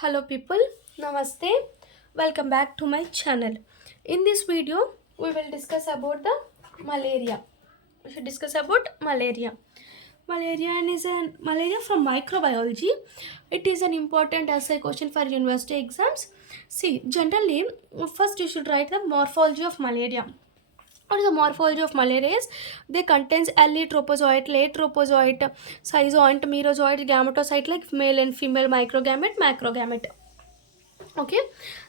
Hello people, Namaste. Welcome back to my channel. In this video, we will discuss about the malaria. We should discuss about malaria. Malaria from microbiology. It is an important essay question for university exams. See, generally, first you should write the morphology of malaria. What is the morphology of malaria is? They contains early tropozoite, late tropozoite, schizoid, merozoite, gametocyte like male and female microgamete, macrogamete. Okay.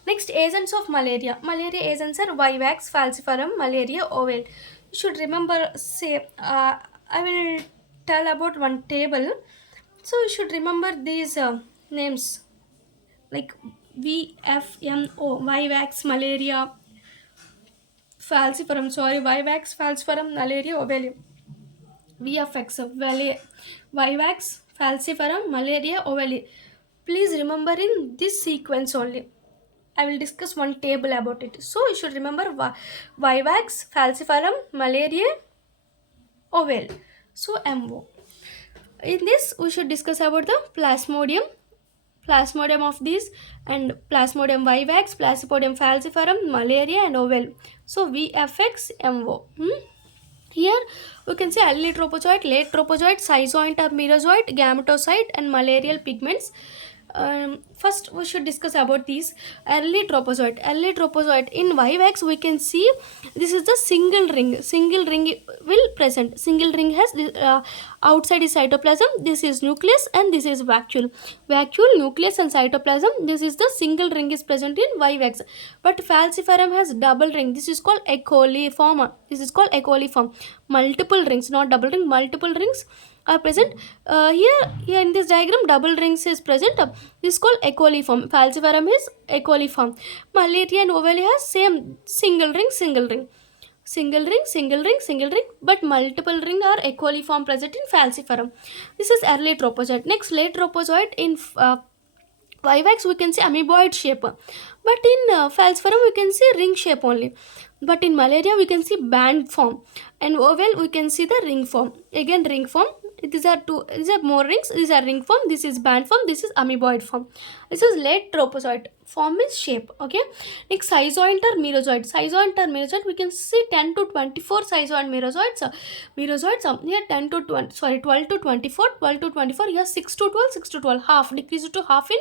Next, agents of malaria. Malaria agents are Vivax, falciparum, malaria oval. You should remember. I will tell about one table. So you should remember these names like VFMO, Vivax, malaria, falciparum. Sorry, Vivax, falciparum, malaria ovale. VFX, Vivax, falciparum, malaria ovale. Please remember in this sequence only. I will discuss one table about it. So you should remember Vivax, falciparum, malaria, oval. So MO. In this, we should discuss about the plasmodium of these, and plasmodium vivax, plasmodium falciparum, malaria, and oval. So VFX, MO. Here we can see early tropozoite, late tropozoite, schizoid or merozoite, gametocyte, and malarial pigments. First, we should discuss about these early tropozoite. Early tropozoite in Vivax, we can see this is the single ring. Single ring will present. Single ring has outside is cytoplasm. This is nucleus, and this is vacuole. Vacuole, nucleus, and cytoplasm. This is the single ring is present in Vivax. But falciparum has double ring. This is called ecoliform. This is called ecoliform. Multiple rings, not double ring. Multiple rings are present. Here in this diagram, double rings is present. This is called ecoliform. Falciparum is ecoliform. Malaria and ovale has same single ring, single ring. Single ring, single ring, single ring, but multiple ring are ecoliform present in falciparum. This is early tropozoite. Next, late tropozoite in Vivax we can see amoeboid shape, but in falciparum we can see ring shape only. But in malaria we can see band form, and oval we can see the ring form. Again ring form. These are two. These are more rings. These are ring form. This is band form. This is amoeboid form. This is late tropozoite. Form is shape. Okay. Next, schizoid or merozoite. Schizoid or merozoite we can see 10 to 24 schizoid merozoites. Merozoites here 10 to 20. Sorry, 12 to 24. 12 to 24. Here 6 to 12. 6 to 12. Half decreased to half in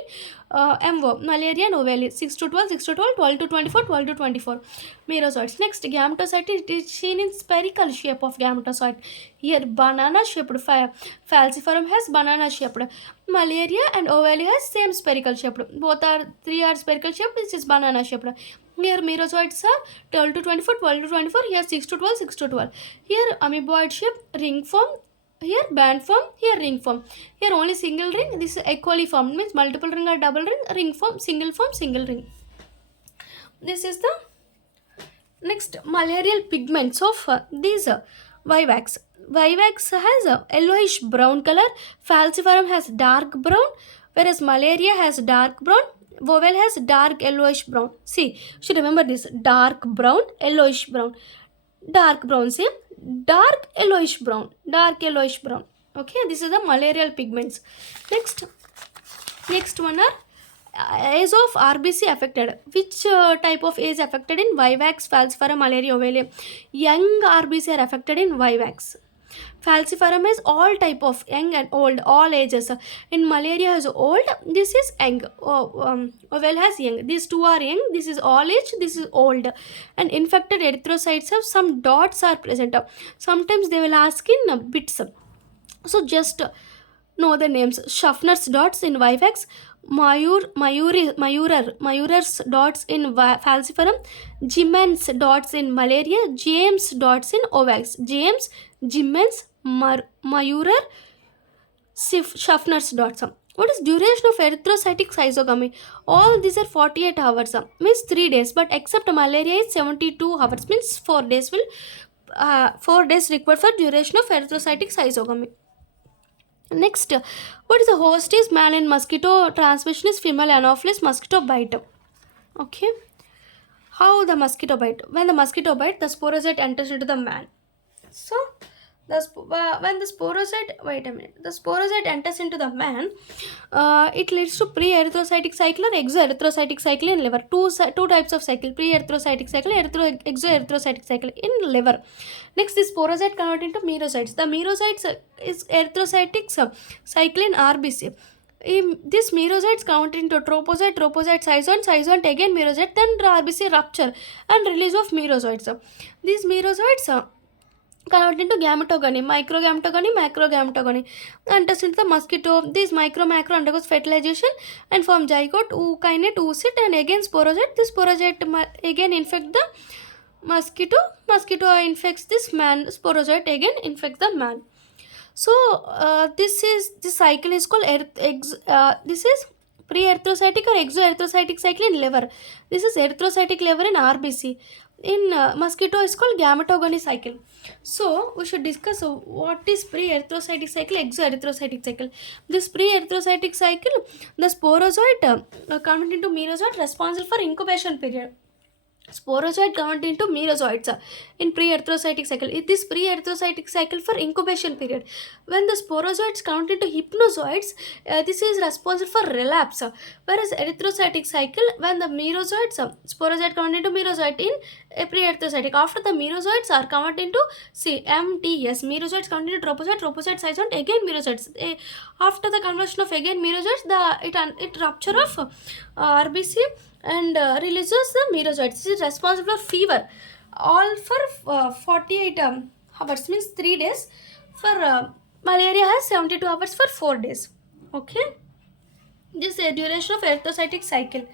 MO. Malaria and ovale 6 to 12. 6 to 12. 12 to 24. 12 to 24. Merozoites. Next, gametocyte is seen in spherical shape of gametocyte. Here banana shaped falciparum has banana shaped. Malaria and ovale has same spherical shaped. Both are three are spherical shaped. This is banana shaped. Here merozoites are 12 to 24, 12 to 24. Here 6 to 12, 6 to 12. Here amoeboid shape, ring form. Here band form. Here ring form. Here only single ring. This is ecoliform, means multiple ring or double ring. Ring form, single ring. This is the next malarial pigments of these Vivax. Vivax has a yellowish brown color. Falciparum has dark brown, whereas malaria has dark brown. Vowel has dark yellowish brown. See, you should remember this: dark brown, yellowish brown, dark brown. See, dark yellowish brown, dark yellowish brown. Okay, this is the malarial pigments. Next one are age of RBC affected. Which type of age affected in Vivax, falciparum, malaria, ovale? Young RBC are affected in Vivax. Falciparum is all type of young and old, all ages. In malaria has old, this is young. Oval has young. These two are young. This is all age. This is old. And infected erythrocytes have some dots are present. Sometimes they will ask in bits. So just know the names. Schaffner's dots in Vivax, Mayurer's dots in falciparum, Gimen's dots in malaria, James dots in Ovax. James, Gimen's, Mayurer, Schaffner's dots. What is duration of erythrocytic schizogamy? All these are 48 hours, means 3 days, but except malaria is 72 hours, means 4 days will 4 days required for duration of erythrocytic schizogamy. Next, what is the host is man and mosquito transmission is female anopheles mosquito bite. Okay, how the mosquito bite? When the mosquito bite, the sporozoite enters into the man. So When the sporocyte, wait a minute, the sporocyte enters into the man, it leads to pre-erythrocytic cycle or exoerythrocytic cycle in liver. Two types of cycle: pre-erythrocytic cycle, exoerythrocytic cycle in liver. Next, the sporocyte convert into merocytes. The merocytes is erythrocytic cycle in RBC. This merocytes convert into tropocyte, scission, again merocyte, then RBC rupture and release of merocytes. These merocytes convert into gametogony, microgametogony, macrogametogony, enters into the mosquito. This macro undergoes fertilization and form zygote, ookinete, oocyte, and again sporocyte. This sporocyte again infect the mosquito. Mosquito infects this man. Sporocyte again infects the man. So this cycle is called this is pre-erythrocytic or exoerythrocytic cycle in liver. This is erythrocytic liver in RBC. In mosquito is called gametogony cycle. So we should discuss what is pre-erythrocytic cycle, exoerythrocytic cycle. This pre-erythrocytic cycle, the sporozoite convert into merozoite, responsible for incubation period. Sporozoite convert into merozoites in pre-erythrocytic cycle. This pre-erythrocytic cycle for incubation period. When the sporozoites convert into hypnozoites, this is responsible for relapse. Whereas erythrocytic cycle, when the merozoites, sporozoite convert into merozoite in pre-erythrocytic. After the merozoites are converted into MTS. Merozoites convert into tropocyte, scission, again merozoites. After the conversion of again merozoites, it rupture of RBC and releases the merozoites. This is responsible for fever, all for 48 hours, means 3 days. For malaria has 72 hours for 4 days. Okay, this is duration of erythrocytic cycle.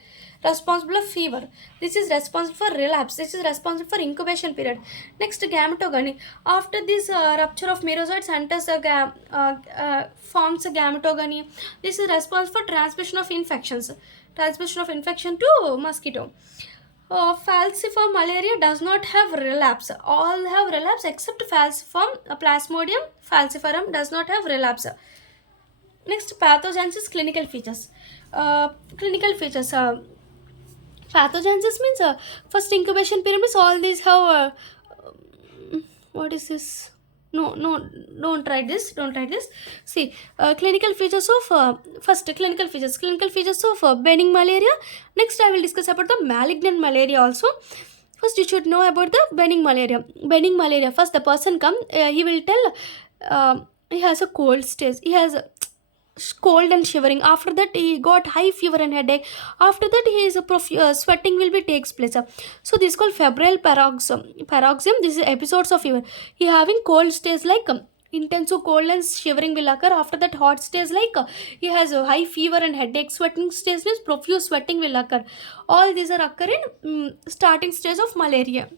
Responsible for fever. This is responsible for relapse. This is responsible for incubation period. Next, gametogony. After this rupture of merozoites enters forms a gametogony. This is responsible for transmission of infections. Transmission of infection to mosquito. Falciform malaria does not have relapse. All have relapse except falciform. Plasmodium falciparum does not have relapse. Next, pathogenesis, clinical features. Clinical features. Pathogenesis means first incubation period means all these have. What is this? No, don't write this. See, clinical features of first clinical features of benign malaria. Next, I will discuss about the malignant malaria also. First, you should know about the benign malaria. First, the person come, he will tell he has a cold stage. He has cold and shivering. After that, he got high fever and headache. After that, he is sweating will be takes place. So this is called febrile paroxysm. This is episodes of fever. He having cold stays like intensive cold and shivering will occur. After that, hot stays like he has a high fever and headache. Sweating stays means profuse sweating will occur. All these are occur in starting stage of malaria.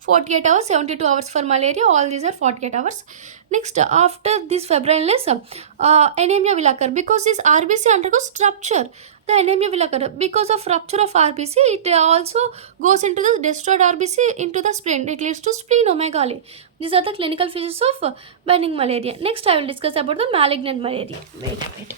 48 hours, 72 hours for malaria. All these are 48 hours. Next, after this febrileness, anemia will occur because this RBC undergoes rupture. The anemia will occur because of rupture of RBC. It also goes into the destroyed RBC into the spleen. It leads to splenomegaly. These are the clinical features of benign malaria. Next, I will discuss about the malignant malaria. Wait.